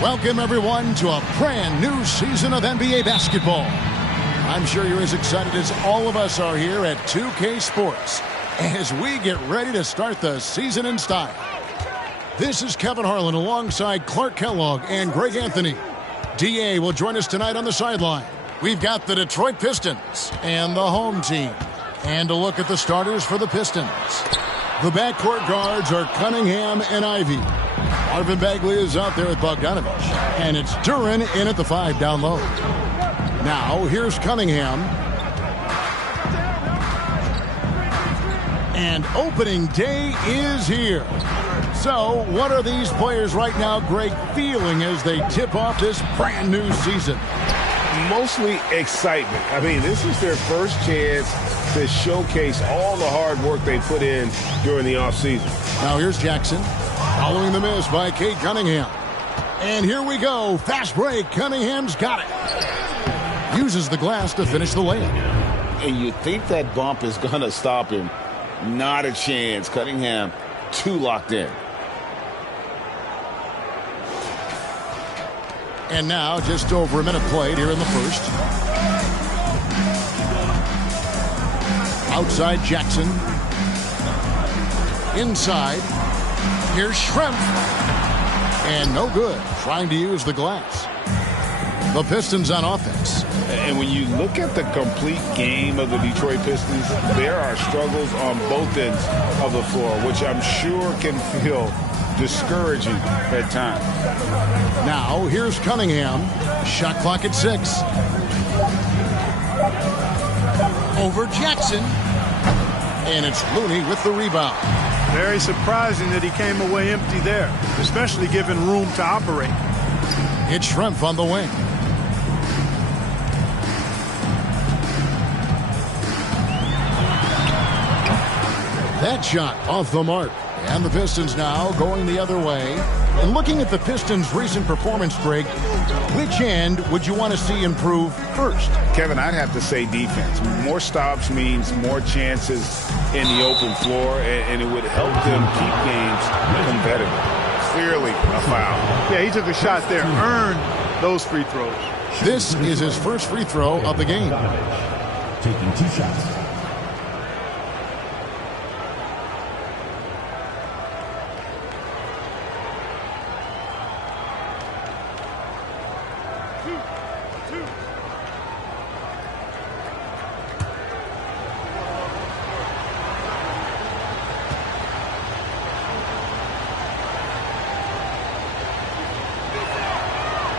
Welcome, everyone, to a brand new season of NBA basketball. I'm sure you're as excited as all of us are here at 2K Sports as we get ready to start the season in style. This is Kevin Harlan alongside Clark Kellogg and Greg Anthony. DA will join us tonight on the sideline. We've got the Detroit Pistons and the home team. And a look at the starters for the Pistons. The backcourt guards are Cunningham and Ivey. Marvin Bagley is out there with Bogdanovich. And it's Duren in at the 5 down low. Now, here's Cunningham. And opening day is here. So, what are these players right now, Greg, feeling as they tip off this brand new season? Mostly excitement. I mean, this is their first chance to showcase all the hard work they put in during the offseason. Now here's Jackson, following the miss by Cade Cunningham. And here we go. Fast break. Cunningham's got it. Uses the glass to finish the layup. And you think that bump is going to stop him. Not a chance. Cunningham too locked in. And now just over a minute played here in the first. Outside Jackson. Inside. Here's Schrempf. And no good. Trying to use the glass. The Pistons on offense. And when you look at the complete game of the Detroit Pistons, there are struggles on both ends of the floor, which I'm sure can feel discouraging at times. Now, here's Cunningham. Shot clock at 6. Over Jackson. And it's Looney with the rebound. Very surprising that he came away empty there, especially given room to operate. It's Schrempf on the wing. That shot off the mark. And the Pistons now going the other way. And looking at the Pistons' recent performance, Greg, which end would you want to see improve first? Kevin, I'd have to say defense. More stops means more chances in the open floor, and it would help them keep games competitive. Clearly a foul. Yeah, he took a shot there, earned those free throws. This is his first free throw of the game. Taking 2 shots.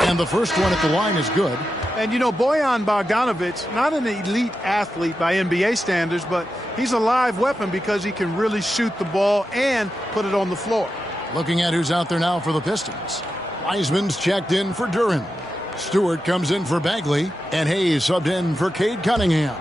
And the first one at the line is good. And, you know, Bojan Bogdanovich, not an elite athlete by NBA standards, but he's a live weapon because he can really shoot the ball and put it on the floor. Looking at who's out there now for the Pistons. Wiseman's checked in for Duren. Stewart comes in for Bagley. And Hayes subbed in for Cade Cunningham.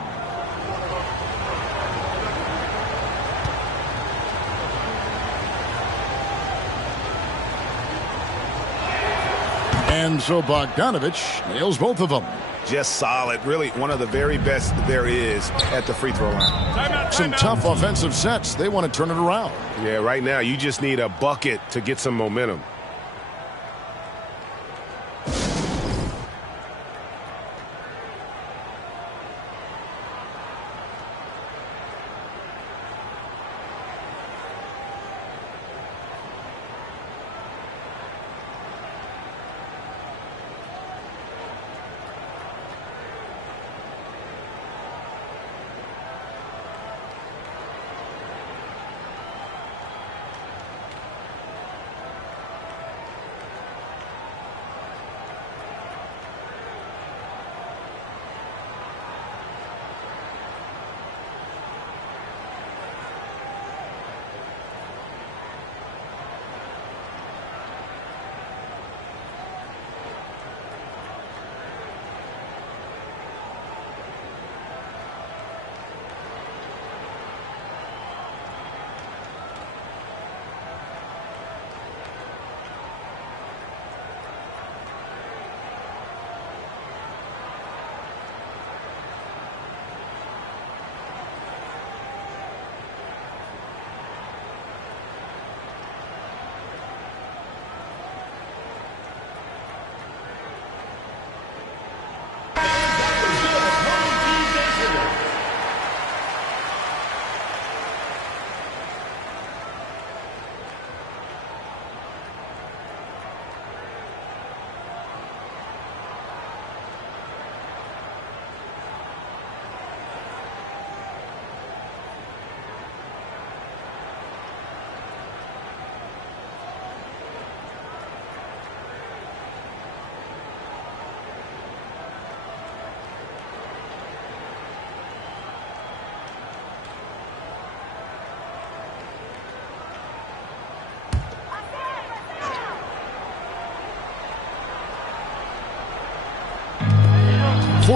And so Bogdanovich nails both of them. Just solid. Really one of the very best there is at the free throw line. Some tough offensive sets. They want to turn it around. Yeah, right now you just need a bucket to get some momentum.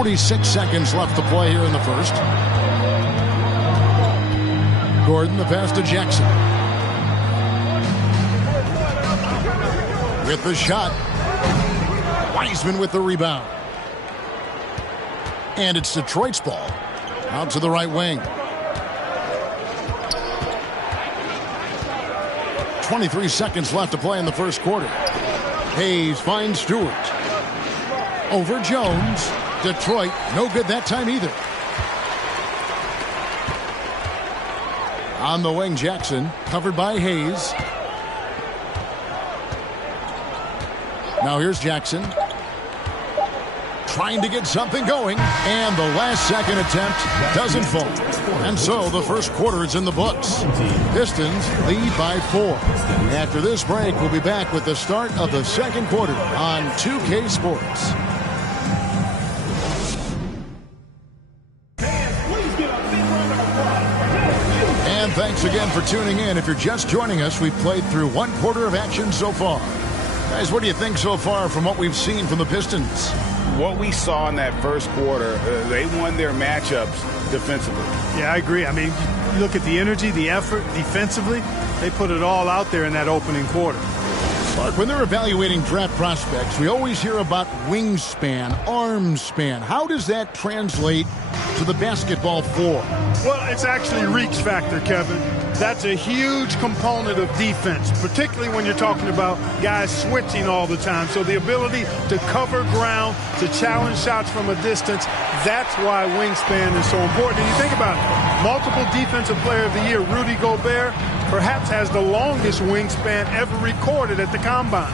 46 seconds left to play here in the first. Gordon, the pass to Jackson. With the shot. Wiseman with the rebound. And it's Detroit's ball. Out to the right wing. 23 seconds left to play in the first quarter. Hayes finds Stewart. Over Jones. Detroit, no good that time either. On the wing, Jackson, covered by Hayes. Now here's Jackson. Trying to get something going, and the last second attempt doesn't fall. And so the first quarter is in the books. Pistons lead by 4. After this break, we'll be back with the start of the second quarter on 2K Sports. And thanks again for tuning in. If you're just joining us, we've played through one quarter of action so far. Guys, what do you think so far from what we've seen from the Pistons? What we saw in that first quarter, they won their matchups defensively. Yeah, I agree. I mean, you look at the energy, the effort defensively, they put it all out there in that opening quarter. Mark, when they're evaluating draft prospects, we always hear about wingspan, arm span. How does that translate to the basketball floor? Well, it's actually reach factor, Kevin. That's a huge component of defense, particularly when you're talking about guys switching all the time. So the ability to cover ground, to challenge shots from a distance, that's why wingspan is so important. And you think about it, multiple Defensive Player of the Year, Rudy Gobert, perhaps has the longest wingspan ever recorded at the Combine.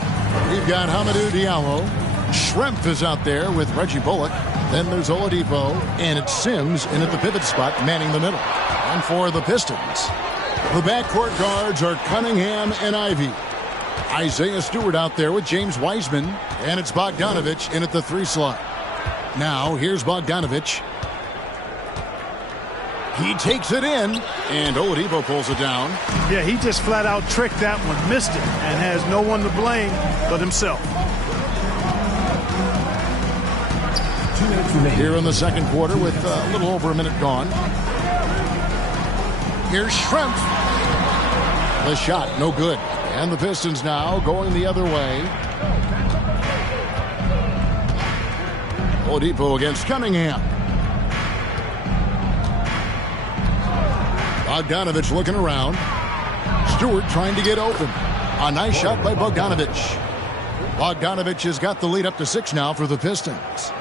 We've got Hamidou Diallo. Schrempf is out there with Reggie Bullock. Then there's Oladipo, and it's Sims in at the pivot spot, manning the middle. And for the Pistons, the backcourt guards are Cunningham and Ivey. Isaiah Stewart out there with James Wiseman, and it's Bogdanovich in at the 3 slot. Now, here's Bogdanovich. He takes it in, and Oladipo pulls it down. Yeah, he just flat out tricked that one, missed it, and has no one to blame but himself. Here in the second quarter with a little over a minute gone. Here's Schrempf. The shot, no good. And the Pistons now going the other way. Oladipo against Cunningham. Bogdanovich looking around. Stewart trying to get open. A nice shot by Bogdanovich. Bogdanovich has got the lead up to 6 now for the Pistons.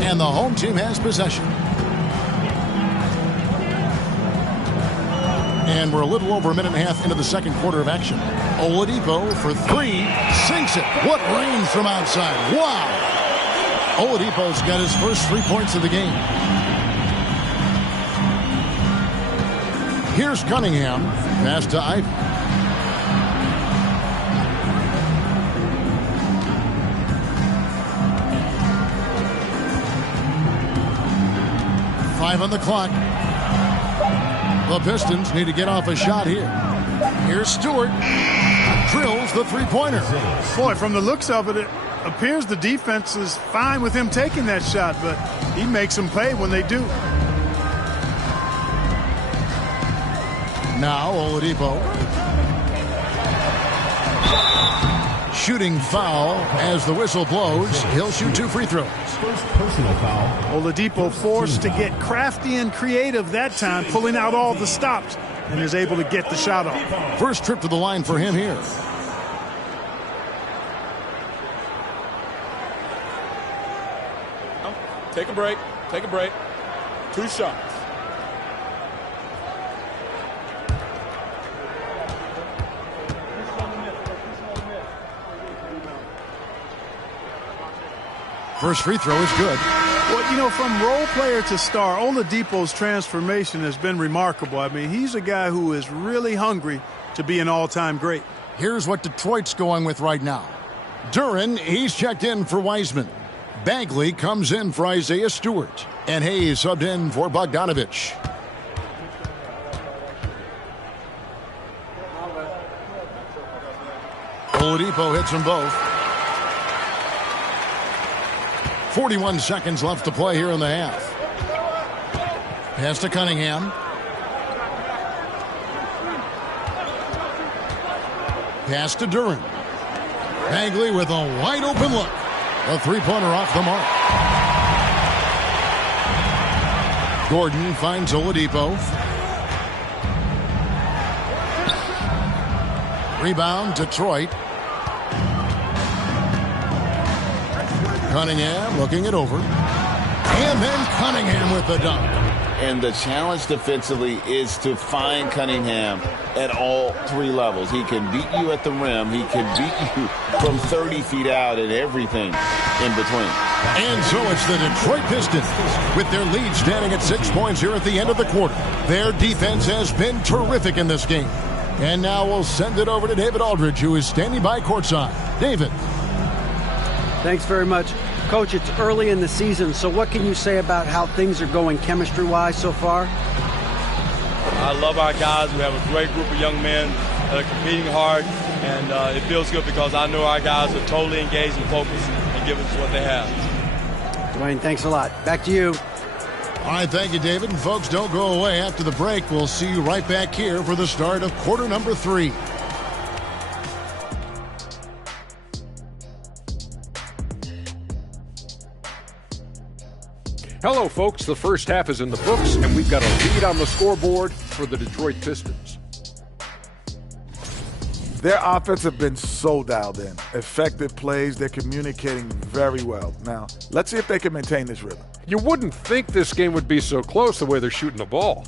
And the home team has possession. And we're a little over a minute and a half into the second quarter of action. Oladipo for 3, sinks it. What range from outside. Wow. Oladipo's got his first 3 points of the game. Here's Cunningham. Pass to Ivey. On the clock. The Pistons need to get off a shot here. Here's Stewart. Drills the 3-pointer. Boy, from the looks of it, it appears the defense is fine with him taking that shot, but he makes them pay when they do. Now Oladipo. Shooting foul as the whistle blows. He'll shoot 2 free throws. First personal foul. Oladipo forced to get crafty and creative that time, pulling out all the stops, and is able to get the shot off. First trip to the line for him here. Take a break. Take a break. 2 shots. First free throw is good. Well, you know, from role player to star, Oladipo's transformation has been remarkable. I mean, he's a guy who is really hungry to be an all-time great. Here's what Detroit's going with right now. Duren, he's checked in for Wiseman. Bagley comes in for Isaiah Stewart. And Hayes subbed in for Bogdanovich. Oladipo hits them both. 41 seconds left to play here in the half. Pass to Cunningham. Pass to Duren. Bagley with a wide open look. A three-pointer off the mark. Gordon finds Oladipo. Rebound, Detroit. Cunningham looking it over. And then Cunningham with the dunk. And the challenge defensively is to find Cunningham at all three levels. He can beat you at the rim. He can beat you from 30 feet out and everything in between. And so it's the Detroit Pistons with their lead standing at 6 points here at the end of the quarter. Their defense has been terrific in this game. And now we'll send it over to David Aldridge, who is standing by courtside. David. Thanks very much. Coach, it's early in the season, so what can you say about how things are going chemistry-wise so far? I love our guys. We have a great group of young men that are competing hard, and it feels good because I know our guys are totally engaged and focused and giving us what they have. Dwayne, thanks a lot. Back to you. All right, thank you, David. And folks, don't go away. After the break, we'll see you right back here for the start of quarter number 3. Hello, folks. The first half is in the books, and we've got a lead on the scoreboard for the Detroit Pistons. Their offense have been so dialed in. Effective plays. They're communicating very well. Now, let's see if they can maintain this rhythm. You wouldn't think this game would be so close the way they're shooting the ball.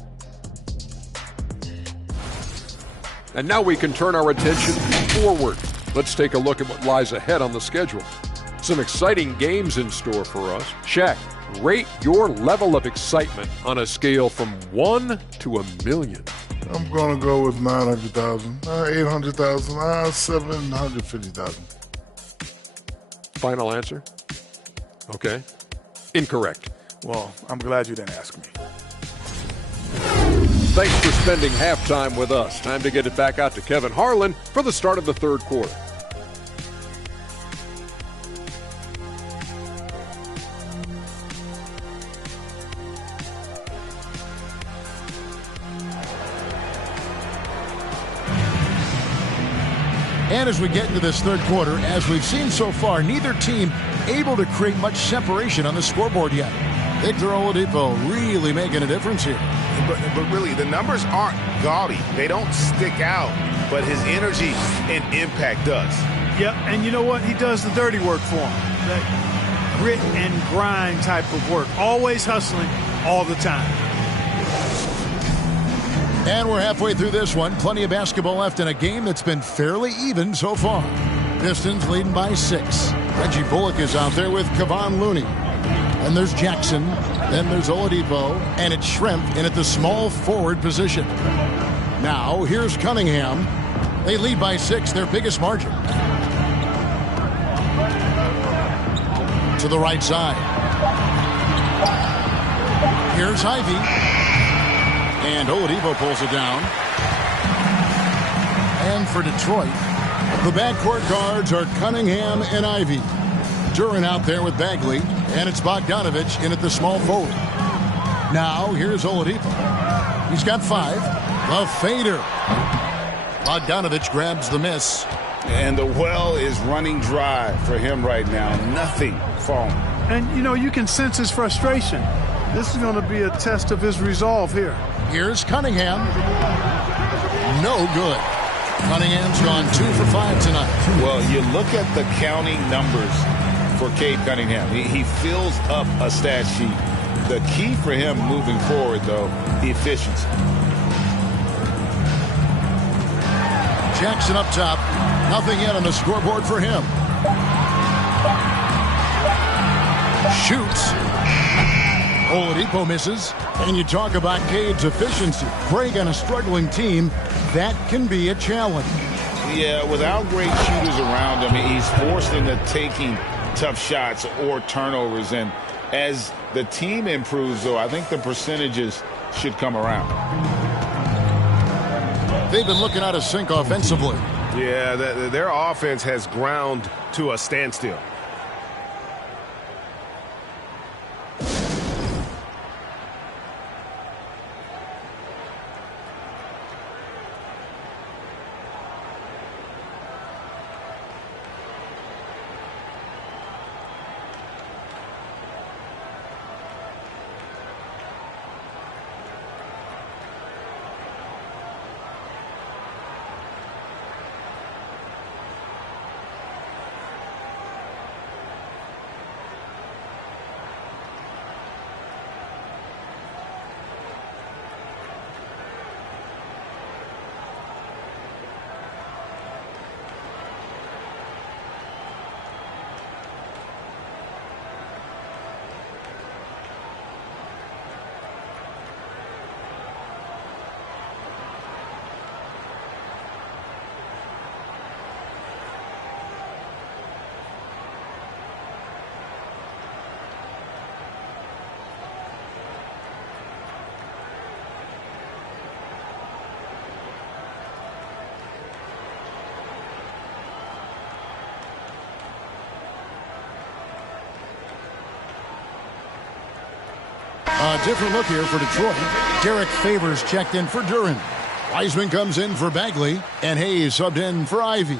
And now we can turn our attention forward. Let's take a look at what lies ahead on the schedule. Some exciting games in store for us. Shaq, rate your level of excitement on a scale from 1 to 1,000,000. I'm going to go with 900,000, 800,000, 750,000. Final answer? Okay. Incorrect. Well, I'm glad you didn't ask me. Thanks for spending halftime with us. Time to get it back out to Kevin Harlan for the start of the third quarter. And as we get into this third quarter, as we've seen so far, neither team able to create much separation on the scoreboard yet. Victor Oladipo really making a difference here. But really, the numbers aren't gaudy. They don't stick out, but his energy and impact does. Yep, and you know what? He does the dirty work for him. That grit and grind type of work. Always hustling all the time. And we're halfway through this one. Plenty of basketball left in a game that's been fairly even so far. Pistons leading by 6. Reggie Bullock is out there with Kevon Looney. And there's Jackson. Then there's Oladipo. And it's Schrempf in at the small forward position. Now, here's Cunningham. They lead by 6, their biggest margin. To the right side. Here's Ivey. And Oladipo pulls it down. And for Detroit, the backcourt guards are Cunningham and Ivey. Duren out there with Bagley. And it's Bogdanovich in at the small forward. Now, here's Oladipo. He's got 5. The fader. Bogdanovich grabs the miss. And the well is running dry for him right now. Nothing falling. And, you know, you can sense his frustration. This is going to be a test of his resolve here. Here's Cunningham. No good. Cunningham's gone 2 for 5 tonight. Well, you look at the counting numbers for Cade Cunningham. He fills up a stat sheet. The key for him moving forward, though, the efficiency. Jackson up top. Nothing yet on the scoreboard for him. Shoots. Oladipo misses. And you talk about Cade's efficiency. Craig on a struggling team, that can be a challenge. Yeah, without great shooters around him, he's forced into taking tough shots or turnovers. And as the team improves, though, I think the percentages should come around. They've been looking out of sync offensively. Yeah, their offense has ground to a standstill. A different look here for Detroit. Derek Favors checked in for Duran. Wiseman comes in for Bagley, and Hayes subbed in for Ivy.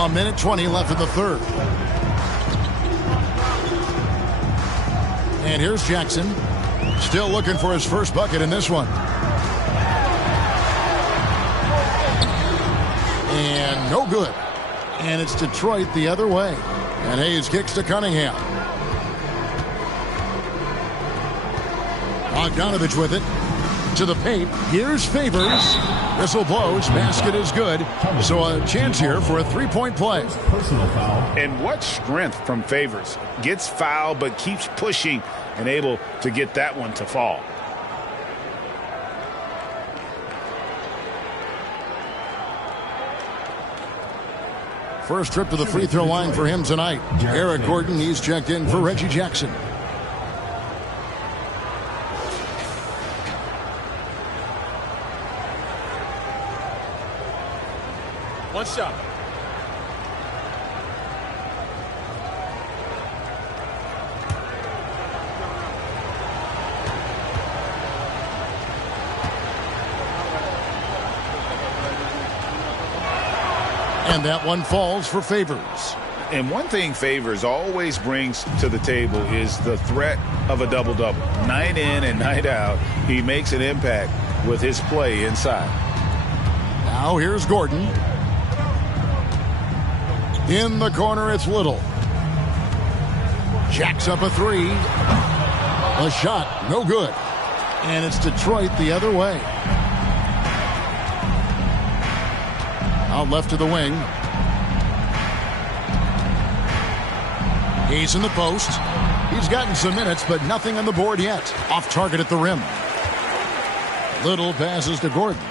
A minute 20 left in the third. And here's Jackson. Still looking for his first bucket in this one. And no good. And it's Detroit the other way. And Hayes kicks to Cunningham. Bogdanovich with it. To the paint. Here's Favors. Whistle blows. Basket is good. So a chance here for a three-point play. And what strength from Favors. Gets fouled but keeps pushing and able to get that one to fall. First trip to the free throw line for him tonight. Eric Gordon, he's checked in for Reggie Jackson. One shot. And that one falls for Favors. And one thing Favors always brings to the table is the threat of a double-double. Night in and night out, he makes an impact with his play inside. Now here's Gordon. In the corner, it's Little. Jacks up a three. A shot, no good. And it's Detroit the other way. Out left to the wing. He's in the post. He's gotten some minutes, but nothing on the board yet. Off target at the rim. Little passes to Gordon.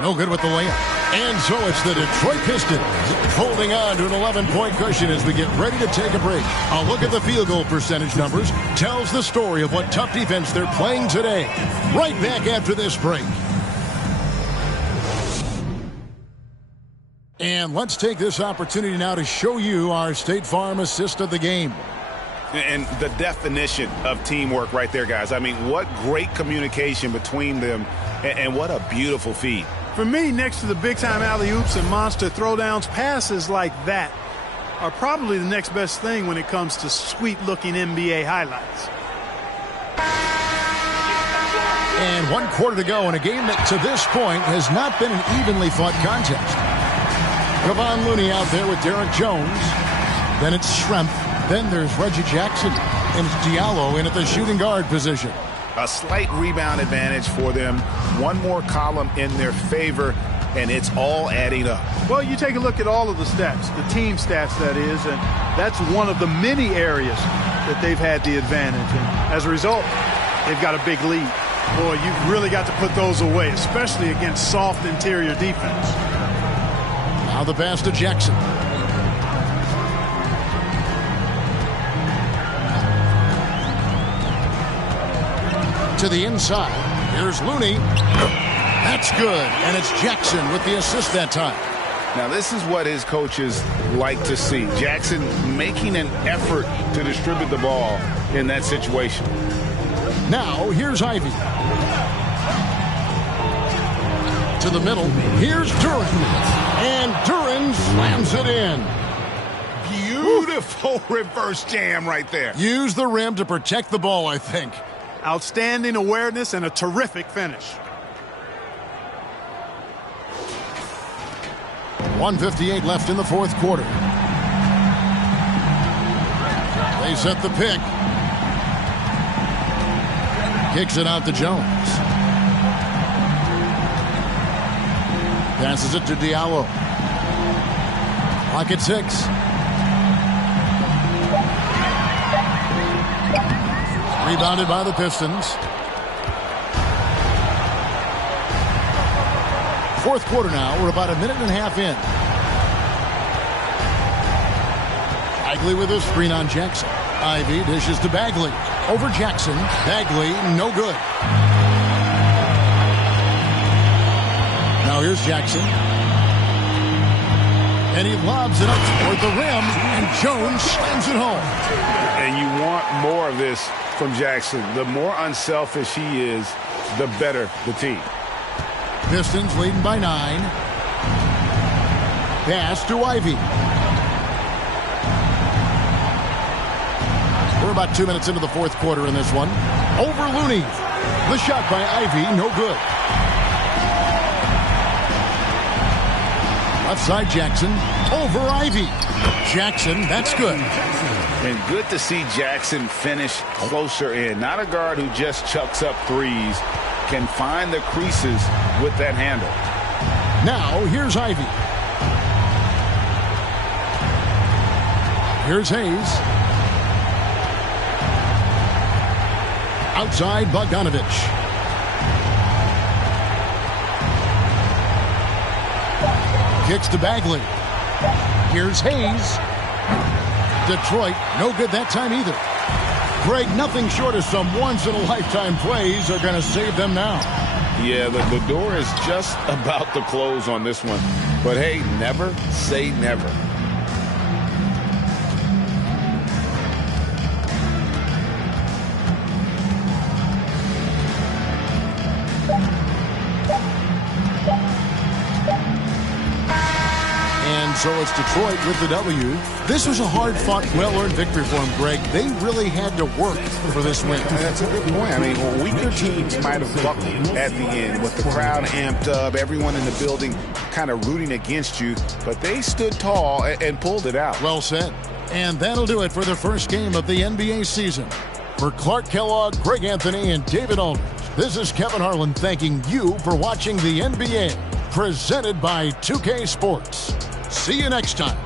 No good with the layup. And so it's the Detroit Pistons holding on to an 11-point cushion as we get ready to take a break. A look at the field goal percentage numbers tells the story of what tough defense they're playing today. Right back after this break. And let's take this opportunity now to show you our State Farm assist of the game. And the definition of teamwork right there, guys. I mean, what great communication between them, and what a beautiful feed. For me, next to the big-time alley-oops and monster throwdowns, passes like that are probably the next best thing when it comes to sweet-looking NBA highlights. And 1 quarter to go in a game that, to this point, has not been an evenly fought contest. Kevon Looney out there with Derek Jones. Then it's Schrempf. Then there's Reggie Jackson. And it's Diallo in at the shooting guard position. A slight rebound advantage for them. One more column in their favor, and it's all adding up. Well, you take a look at all of the stats, the team stats, that is, and that's one of the many areas that they've had the advantage. And as a result, they've got a big lead. Boy, you've really got to put those away, especially against soft interior defense. Now the pass to Jackson. To the inside. Here's Looney. That's good. And it's Jackson with the assist that time. Now, this is what his coaches like to see. Jackson making an effort to distribute the ball in that situation. Now, here's Ivey. To the middle. Here's Duren. And Duren slams it in. Beautiful reverse jam right there. Use the rim to protect the ball, I think. Outstanding awareness and a terrific finish. 1:58 left in the fourth quarter. They set the pick. Kicks it out to Jones. Passes it to Diallo. Clock at 6. Rebounded by the Pistons. Fourth quarter now. We're about a minute and a half in. Bagley with a screen on Jackson. Ivey dishes to Bagley. Over Jackson. Bagley, no good. Now here's Jackson. And he lobs it up toward the rim. And Jones slams it home. And you want more of this from Jackson. The more unselfish he is, the better the team. Pistons leading by 9. Pass to Ivey. We're about 2 minutes into the fourth quarter in this one. Over Looney. The shot by Ivey, no good. Left side Jackson. Over Ivey. Jackson, that's good. And good to see Jackson finish closer in. Not a guard who just chucks up threes. Can find the creases with that handle. Now, here's Ivey. Here's Hayes. Outside Bogdanovich. Kicks to Bagley. Here's Hayes. Detroit, no good that time either. Greg, nothing short of some once-in-a-lifetime plays are going to save them now. Yeah, the door is just about to close on this one. But hey, never say never. So it's Detroit with the W. This was a hard-fought, well-earned victory for them, Greg. They really had to work for this win. That's a good point. I mean, weaker teams might have buckled at the end with the crowd amped up, everyone in the building kind of rooting against you, but they stood tall and pulled it out. Well said. And that'll do it for the first game of the NBA season. For Clark Kellogg, Greg Anthony, and David Aldridge, this is Kevin Harlan thanking you for watching the NBA, presented by 2K Sports. See you next time.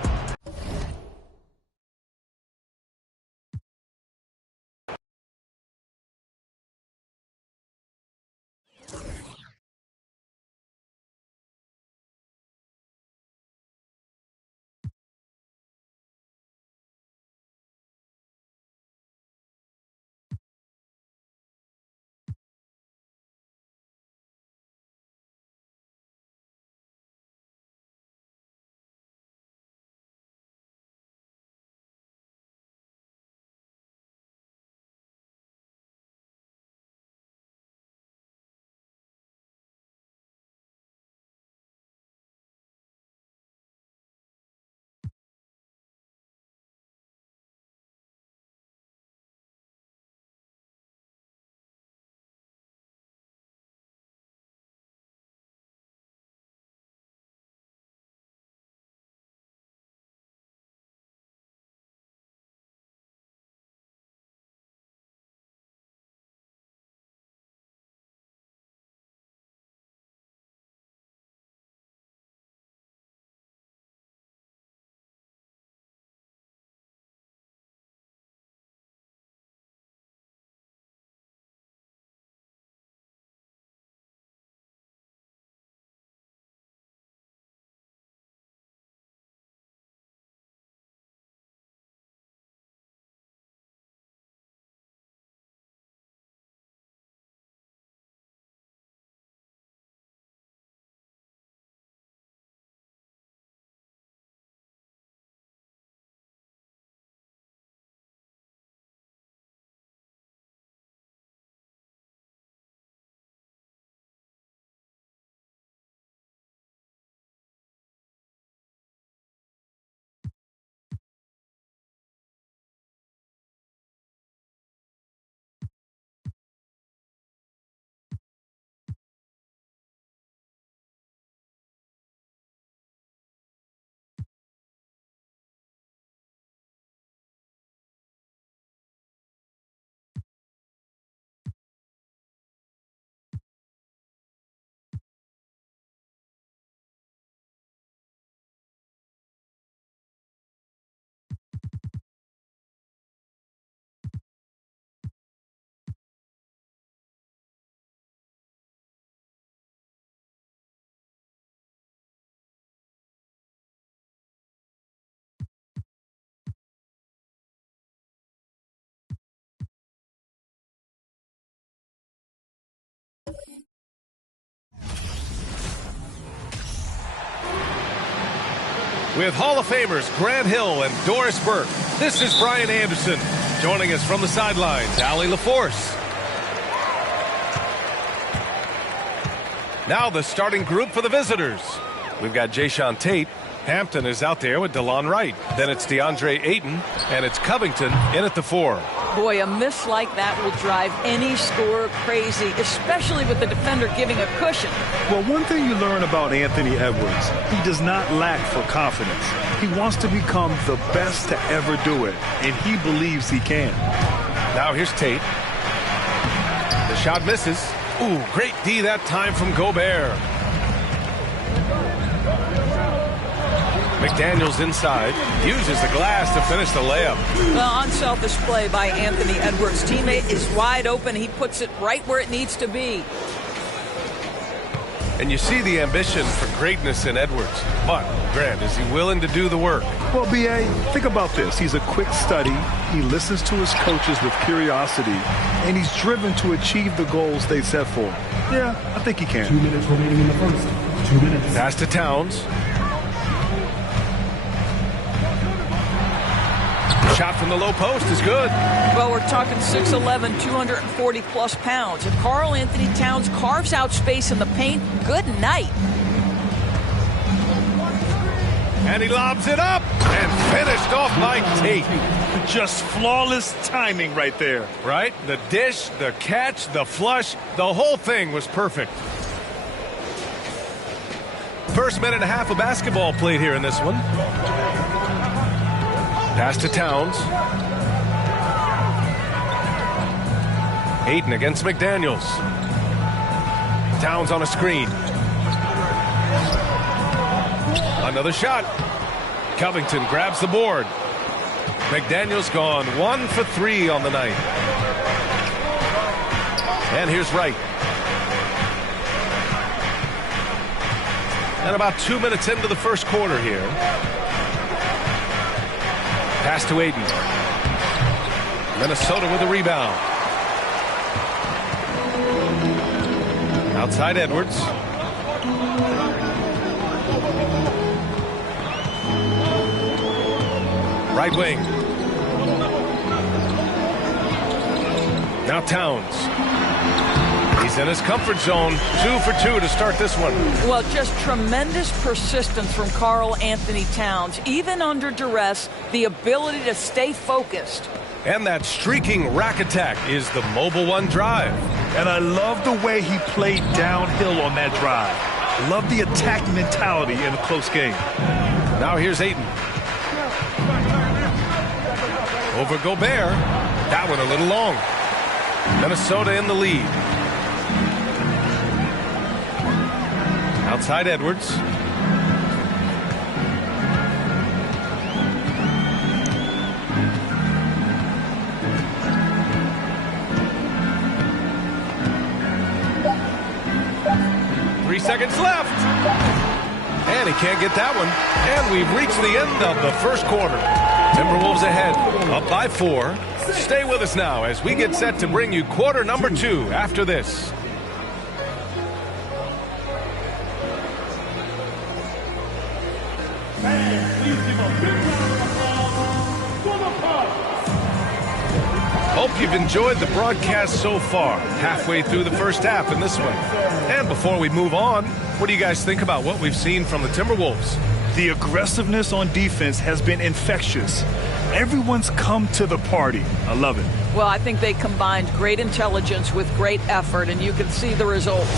with Hall of Famers Grant Hill and Doris Burke. This is Brian Anderson. Joining us from the sidelines, Allie LaForce. Now the starting group for the visitors. We've got Jayshawn Tate. Hampton is out there with DeLon Wright. Then it's DeAndre Ayton, and it's Covington in at the 4. Boy, a miss like that will drive any scorer crazy, especially with the defender giving a cushion. Well, one thing you learn about Anthony Edwards, he does not lack for confidence. He wants to become the best to ever do it, and he believes he can. Now here's Tate. The shot misses. Ooh, great D that time from Gobert. McDaniels inside, uses the glass to finish the layup. Well, unselfish play by Anthony Edwards. Teammate is wide open. He puts it right where it needs to be. And you see the ambition for greatness in Edwards. But, Grant, is he willing to do the work? Well, B.A., think about this. He's a quick study. He listens to his coaches with curiosity. And he's driven to achieve the goals they set for him. Yeah, I think he can. 2 minutes remaining in the first. 2 minutes. Pass to Towns. Shot from the low post is good. Well, we're talking 6'11", 240-plus pounds. If Karl Anthony Towns carves out space in the paint, good night. And he lobs it up and finished off by Tate. Just flawless timing right there. Right? The dish, the catch, the flush, the whole thing was perfect. First minute and a half of basketball played here in this one. Pass to Towns. Ayton against McDaniels. Towns on a screen. Another shot. Covington grabs the board. McDaniels gone 1 for 3 on the night. And here's Wright. And about 2 minutes into the first quarter here. Pass to Ayton. Minnesota with a rebound. Outside Edwards. Right wing. Now Towns. He's in his comfort zone. 2 for 2 to start this one. Well, just tremendous persistence from Karl Anthony Towns. Even under duress, the ability to stay focused. And that streaking rack attack is the Mobile One drive. And I love the way he played downhill on that drive. Love the attack mentality in a close game. Now here's Ayton. Over Gobert. That one a little long. Minnesota in the lead. Outside Edwards. Three seconds left. And he can't get that one. And we've reached the end of the first quarter. Timberwolves ahead, up by 4. Stay with us now as we get set to bring you quarter number 2 after this. Hope you've enjoyed the broadcast so far. Halfway through the first half in this one. And before we move on, what do you guys think about what we've seen from the Timberwolves? The aggressiveness on defense has been infectious. Everyone's come to the party. I love it. Well, I think they combined great intelligence with great effort, and you can see the results.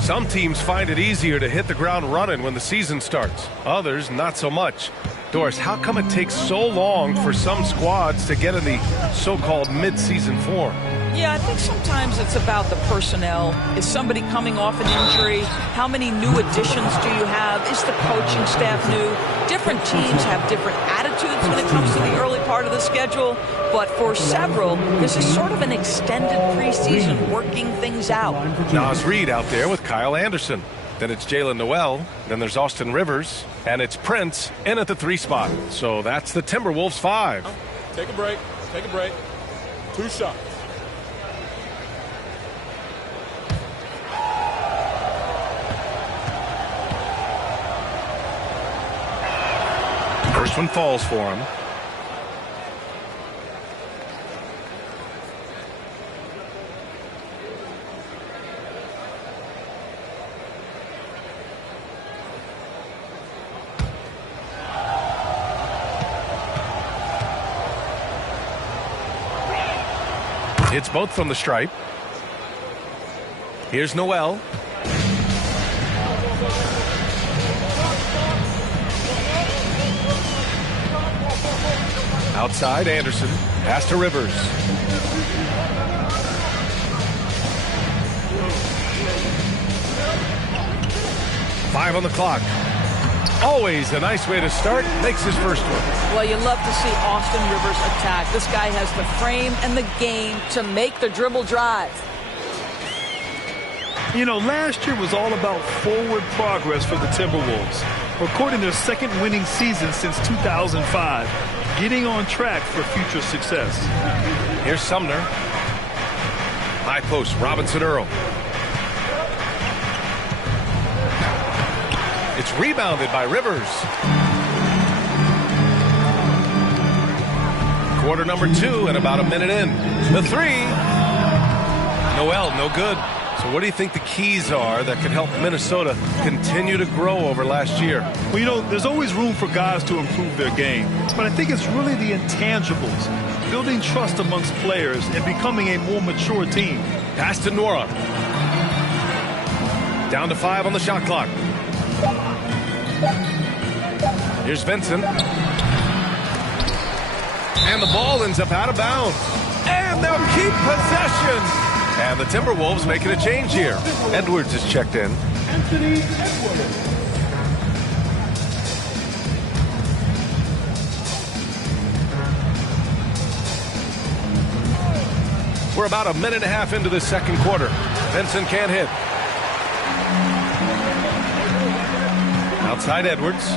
Some teams find it easier to hit the ground running when the season starts. Others, not so much. Doris, how come it takes so long for some squads to get in the so-called mid-season form? Yeah, I think sometimes it's about the personnel. Is somebody coming off an injury? How many new additions do you have? Is the coaching staff new? Different teams have different attitudes when it comes to the early part of the schedule. But for several, this is sort of an extended preseason working things out. Naz Reid out there with Kyle Anderson. Then it's Jalen Noel. Then there's Austin Rivers. And it's Prince in at the 3 spot. So that's the Timberwolves 5. Take a break. Take a break. 2 shots. First one falls for him. Hits both from the stripe. Here's Noel. Outside, Anderson. Pass to Rivers. Five on the clock. Always a nice way to start. Makes his first one. Well, you love to see Austin Rivers attack. This guy has the frame and the game to make the dribble drive. You know, last year was all about forward progress for the Timberwolves. Recording their second winning season since 2005. Getting on track for future success. Here's Sumner. High post, Robinson Earl. It's rebounded by Rivers. Quarter number 2 and about a minute in. The three. Noel, no good. So what do you think the keys are that can help Minnesota continue to grow over last year? Well, you know, there's always room for guys to improve their game. But I think it's really the intangibles. Building trust amongst players and becoming a more mature team. Pass to Nora. Down to 5 on the shot clock. Here's Vincent. And the ball ends up out of bounds. And they'll keep possession. And the Timberwolves making a change here. Edwards is checked in. Anthony Edwards. We're about a minute and a half into the second quarter. Vincent can't hit. Outside Edwards.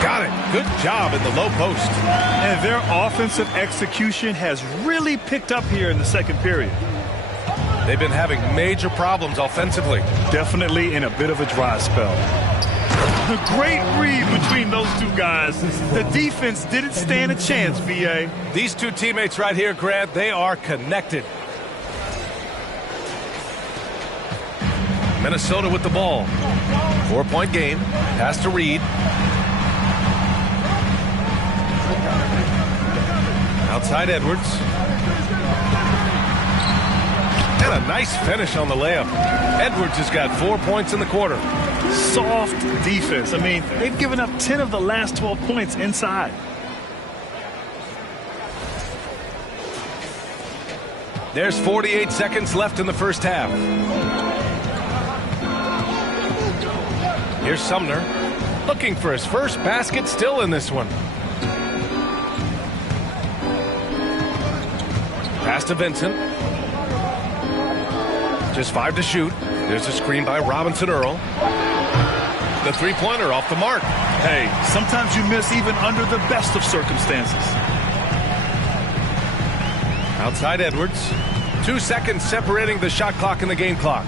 Got it. Good job in the low post. And their offensive execution has really picked up here in the second period. They've been having major problems offensively. Definitely in a bit of a dry spell. A great read between those two guys. The defense didn't stand a chance, VA. These two teammates right here, Grant, they are connected. Minnesota with the ball. 4-point game. Pass to Reed. Outside Edwards. And a nice finish on the layup. Edwards has got 4 points in the quarter. Soft defense. I mean, they've given up 10 of the last 12 points inside. There's 48 seconds left in the first half. Here's Sumner. Looking for his first basket, still in this one. Pass to Vincent. Just 5 to shoot. There's a screen by Robinson Earl. The three-pointer off the mark. Hey, sometimes you miss even under the best of circumstances. Outside Edwards. 2 seconds separating the shot clock and the game clock.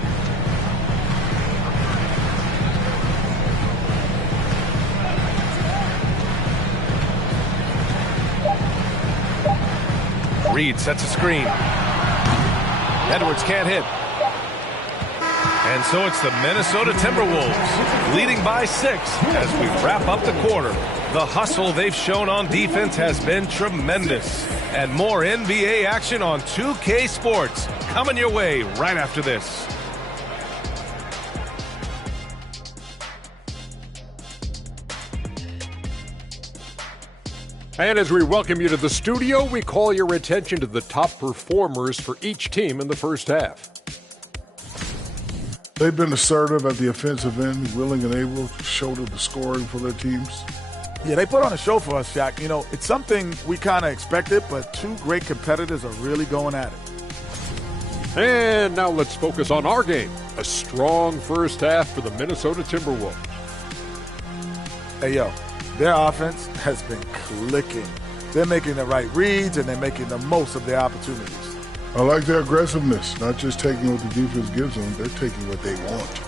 Reed sets a screen. Edwards can't hit. And so it's the Minnesota Timberwolves leading by 6 as we wrap up the quarter. The hustle they've shown on defense has been tremendous. And more NBA action on 2K Sports coming your way right after this. And as we welcome you to the studio, we call your attention to the top performers for each team in the first half. They've been assertive at the offensive end, willing and able to shoulder the scoring for their teams. Yeah, they put on a show for us, Shaq. You know, it's something we kind of expected, but two great competitors are really going at it. And now let's focus on our game. A strong first half for the Minnesota Timberwolves. Hey, yo, their offense has been clicking. They're making the right reads, and they're making the most of their opportunities. I like their aggressiveness, not just taking what the defense gives them, they're taking what they want.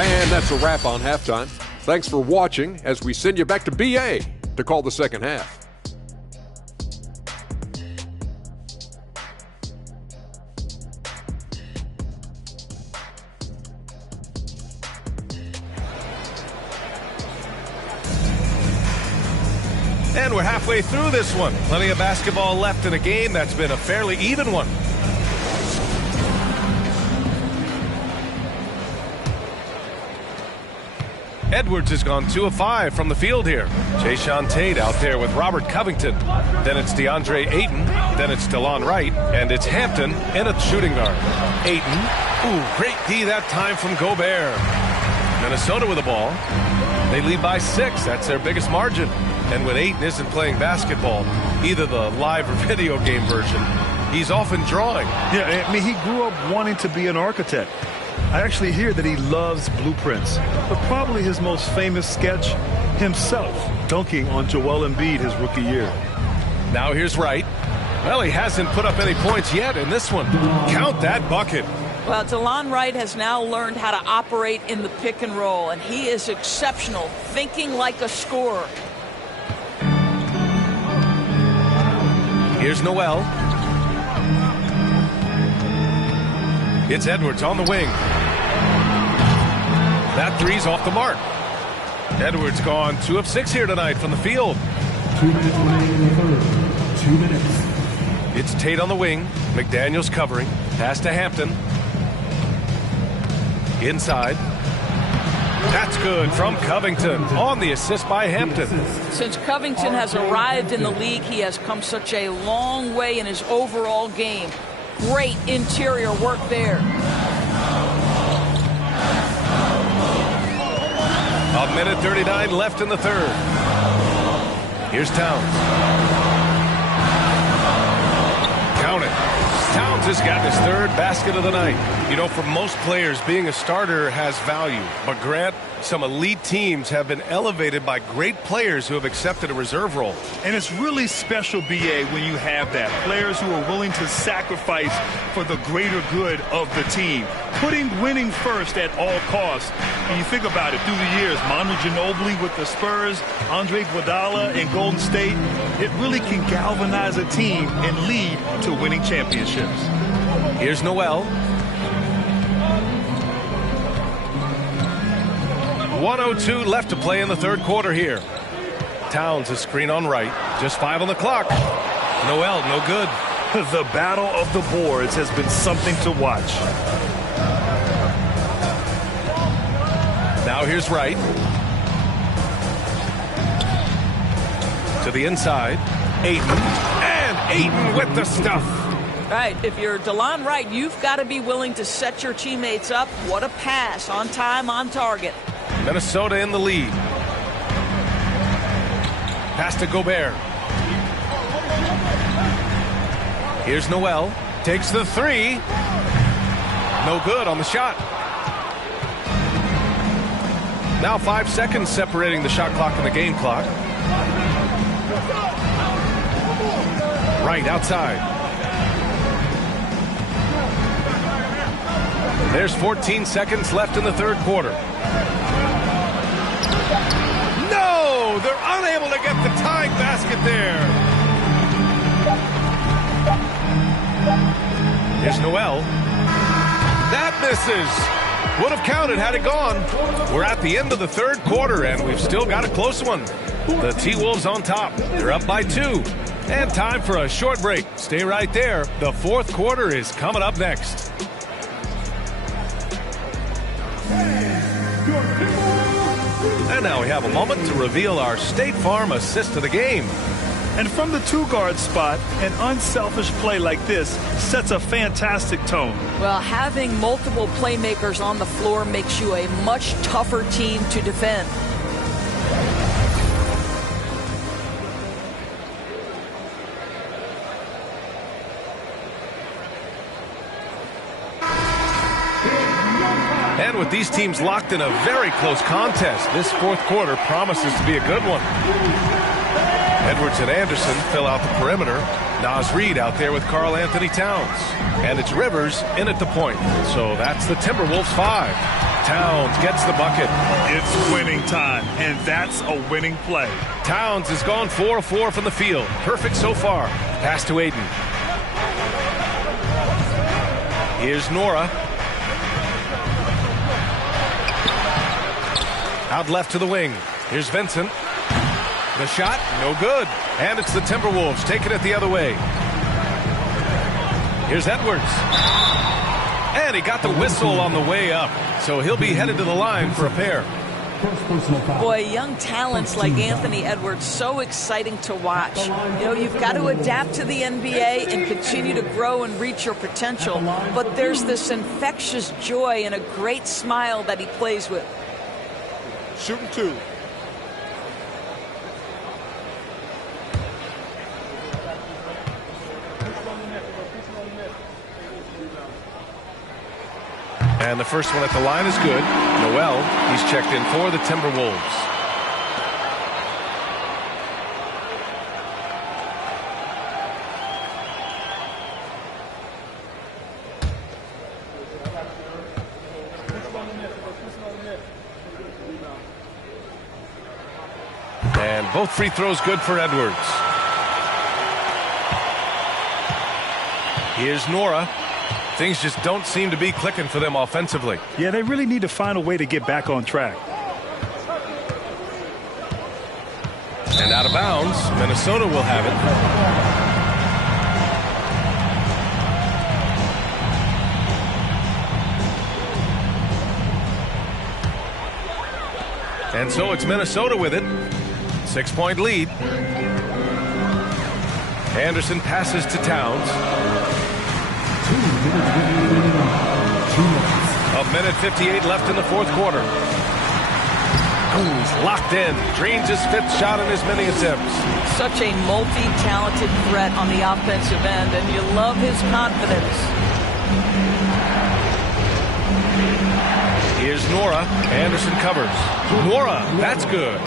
And that's a wrap on halftime. Thanks for watching as we send you back to BA to call the second half. And we're halfway through this one. Plenty of basketball left in a game that's been a fairly even one. Edwards has gone 2 of 5 from the field here. Jayshawn Tate out there with Robert Covington. Then it's DeAndre Ayton. Then it's DeLon Wright. And it's Hampton in a shooting guard. Ayton. Ooh, great D that time from Gobert. Minnesota with the ball. They lead by 6. That's their biggest margin. And when Ayton isn't playing basketball, either the live or video game version, he's often drawing. Yeah, I mean, he grew up wanting to be an architect. I actually hear that he loves blueprints, but probably his most famous sketch, himself dunking on Joel Embiid his rookie year. Now here's Wright. Well, he hasn't put up any points yet in this one. Count that bucket. Well, DeLon Wright has now learned how to operate in the pick and roll, and he is exceptional, thinking like a scorer. Here's Noel. It's Edwards on the wing. That three's off the mark. Edwards gone 2 of 6 here tonight from the field. 2 minutes remaining in the third. 2 minutes. It's Tate on the wing. McDaniels covering. Pass to Hampton. Inside. That's good from Covington on the assist by Hampton. Since Covington has arrived in the league, he has come such a long way in his overall game. Great interior work there. A minute 39 left in the third. Here's Towns. Count it. Towns has gotten his 3rd basket of the night. You know, for most players, being a starter has value. But Grant, some elite teams have been elevated by great players who have accepted a reserve role. And it's really special, BA, when you have that. Players who are willing to sacrifice for the greater good of the team. Putting winning first at all costs. When you think about it, through the years, Manu Ginobili with the Spurs, Andre Iguodala in Golden State, it really can galvanize a team and lead to winning championships. Here's Noel. 1:02 left to play in the third quarter here. Towns a screen on Wright. Just 5 on the clock. Noel, no good. The battle of the boards has been something to watch. Now here's Wright. To the inside. Ayton. And Ayton with the stuff. Right, if you're DeLon Wright, you've got to be willing to set your teammates up. What a pass, on time, on target. Minnesota in the lead. Pass to Gobert. Here's Noel. Takes the 3. No good on the shot. Now 5 seconds separating the shot clock and the game clock. Right outside. There's 14 seconds left in the third quarter. No! They're unable to get the tying basket there. Here's Noel. That misses. Would have counted had it gone. We're at the end of the third quarter, and we've still got a close one. The T-Wolves on top. They're up by 2. And time for a short break. Stay right there. The fourth quarter is coming up next. And now we have a moment to reveal our State Farm assist of the game. And from the 2-guard spot, an unselfish play like this sets a fantastic tone. Well, having multiple playmakers on the floor makes you a much tougher team to defend. And with these teams locked in a very close contest, this fourth quarter promises to be a good one. Edwards and Anderson fill out the perimeter. Naz Reid out there with Karl Anthony Towns. And it's Rivers in at the point. So that's the Timberwolves 5. Towns gets the bucket. It's winning time, and that's a winning play. Towns has gone 4 of 4 from the field. Perfect so far. Pass to Ayton. Here's Nora. Out left to the wing. Here's Vincent. The shot, no good. And it's the Timberwolves taking it the other way. Here's Edwards. And he got the whistle on the way up. So he'll be headed to the line for a pair. Boy, young talents like Anthony Edwards, so exciting to watch. You know, you've got to adapt to the NBA and continue to grow and reach your potential. But there's this infectious joy and a great smile that he plays with. Shooting 2. And the first one at the line is good. Noel, he's checked in for the Timberwolves. And both free throws good for Edwards. Here's Nora. Things just don't seem to be clicking for them offensively. Yeah, they really need to find a way to get back on track. And out of bounds, Minnesota will have it. And so it's Minnesota with it. 6-point lead. Anderson passes to Towns. 1:58 left in the fourth quarter. Oh, he's locked in. Drains his 5th shot in as many attempts. Such a multi-talented threat on the offensive end, and you love his confidence. Here's Nora. Anderson covers. Nora, that's good.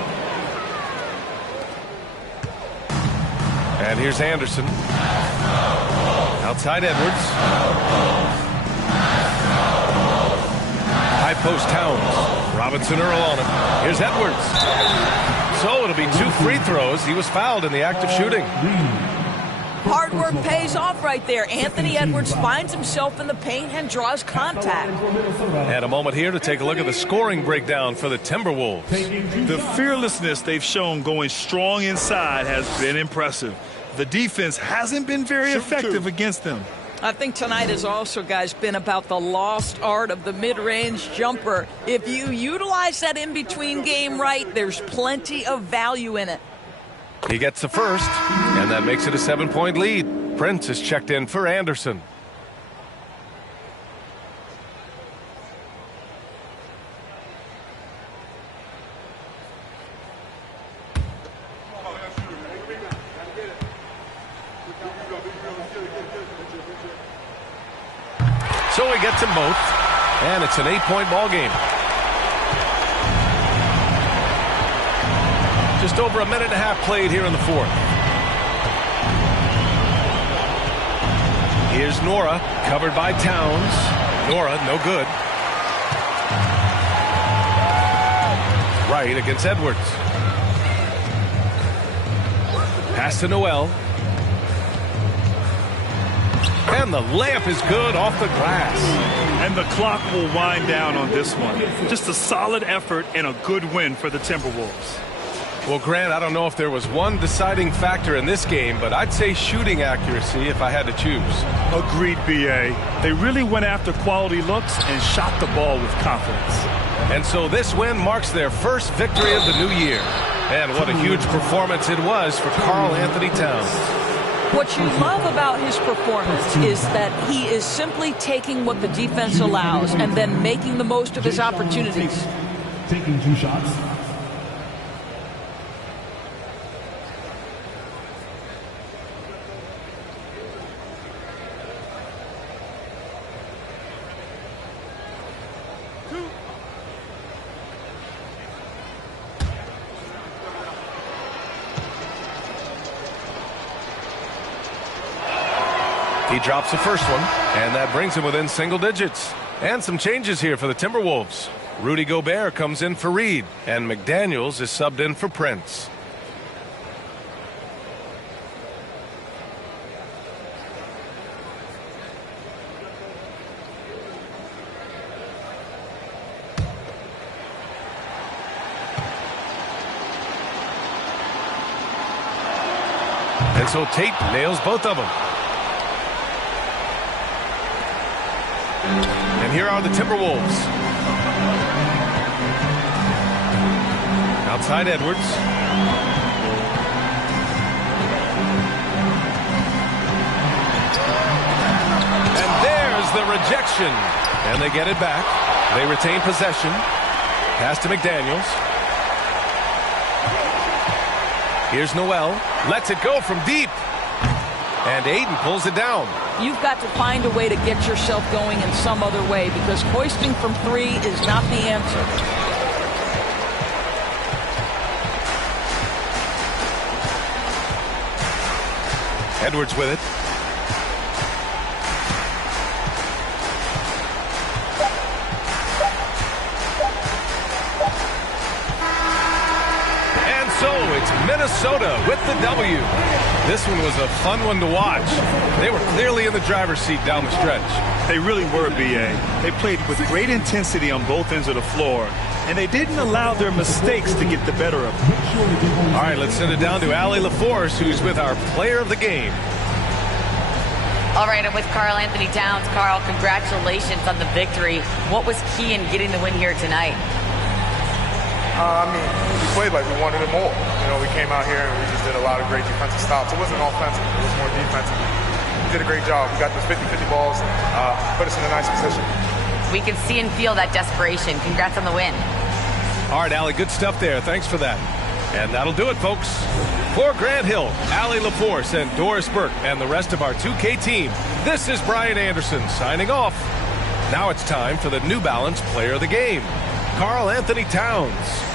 And here's Anderson. Outside Edwards. High post Towns. Robinson Earl on him. Here's Edwards. So it'll be 2 free throws. He was fouled in the act of shooting. Hard work pays off right there. Anthony Edwards finds himself in the paint and draws contact. And a moment here to take a look at the scoring breakdown for the Timberwolves. The fearlessness they've shown going strong inside has been impressive. The defense hasn't been very effective against them. I think tonight has also, guys, been about the lost art of the mid-range jumper. If you utilize that in-between game right, there's plenty of value in it. He gets the first, and that makes it a 7-point lead. Prince is checked in for Anderson. So he gets them both, and it's an 8-point ball game. Just over a minute and a half played here in the fourth. Here's Nora, covered by Towns. Nora, no good. Right against Edwards. Pass to Noel. And the layup is good off the glass. And the clock will wind down on this one. Just a solid effort and a good win for the Timberwolves. Well, Grant, I don't know if there was one deciding factor in this game, but I'd say shooting accuracy if I had to choose. Agreed, B.A. They really went after quality looks and shot the ball with confidence. And so this win marks their first victory of the new year. And what a huge performance it was for Karl Anthony Towns. What you love about his performance is that he is simply taking what the defense allows and then making the most of his opportunities. Taking 2 shots. He drops the first one, and that brings him within single digits. And some changes here for the Timberwolves. Rudy Gobert comes in for Reed, and McDaniels is subbed in for Prince. And so Tate nails both of them. And here are the Timberwolves. Outside Edwards. And there's the rejection. And they get it back. They retain possession. Pass to McDaniels. Here's Noel. Lets it go from deep. And Ayton pulls it down. You've got to find a way to get yourself going in some other way, because hoisting from three is not the answer. Edwards with it. And so it's Minnesota with the W. This one was a fun one to watch. They were clearly in the driver's seat down the stretch. They really were, B.A. They played with great intensity on both ends of the floor, and they didn't allow their mistakes to get the better of them. All right, let's send it down to Allie LaForce, who's with our player of the game. All right, I'm with Karl Anthony Towns. Karl, congratulations on the victory. What was key in getting the win here tonight? We played like we wanted it more. You know, we came out here and we just did a lot of great defensive stops. It wasn't offensive. It was more defensive. We did a great job. We got the 50-50 balls, put us in a nice position. We can see and feel that desperation. Congrats on the win. All right, Allie, good stuff there. Thanks for that. And that'll do it, folks. For Grant Hill, Allie LaForce, and Doris Burke, and the rest of our 2K team, this is Brian Anderson signing off. Now it's time for the New Balance Player of the Game, Karl Anthony Towns.